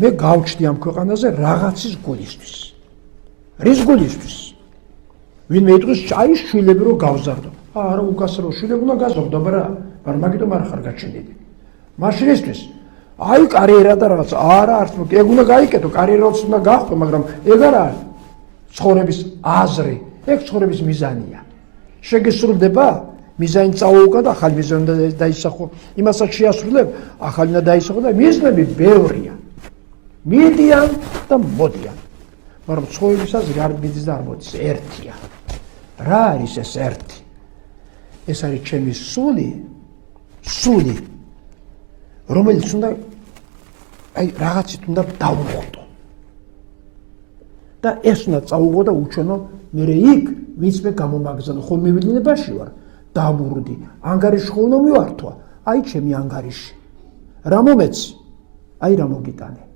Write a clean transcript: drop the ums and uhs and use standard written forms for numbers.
მე გავჩდი ამ ქვეყანაზე რაღაცის გულისთვის. რის გულისთვის? ვინმე იტყვის აი შვილები რო გავზარდო. არა უკასრო შვილები უნდა გაზრდო, მაგრამ მაგიტომ არ ხარ გაჩენილი. მაშინისთვის აი კარიერა და რაღაც არა არც ეგ უნდა გაიკეთო, კარიერაც უნდა გახდო, მაგრამ ეგ არა ცხოვრების აზრი, ეგ ცხოვრების მიზანია. შეგესრულდება? მიზანი წაუუკან და ახალი მიზანი დაისახო. იმასაც შეასრულებ, ახალი უნდა დაისახო და მიზნები ბევრია. მიდიან და მოდიან. მაგრამ ცხოვრების აზრი არ მიდის და არ მოდის, ერთია. რა არის ეს ერთი? ეს არის ჩემი სული, რომელიც უნდა აი რაღაცით უნდა დავუხტო. და ეს უნდა წაუღო და უჩვენო მე იქ ვინც მე გამომაგზავნო, ხოლმე მივიდინებაში ვარ, დავურდი, ანგარიში ხოლმე მივართვა, აი ჩემი ანგარიში. რა მომეც? აი რა მოგიტანე.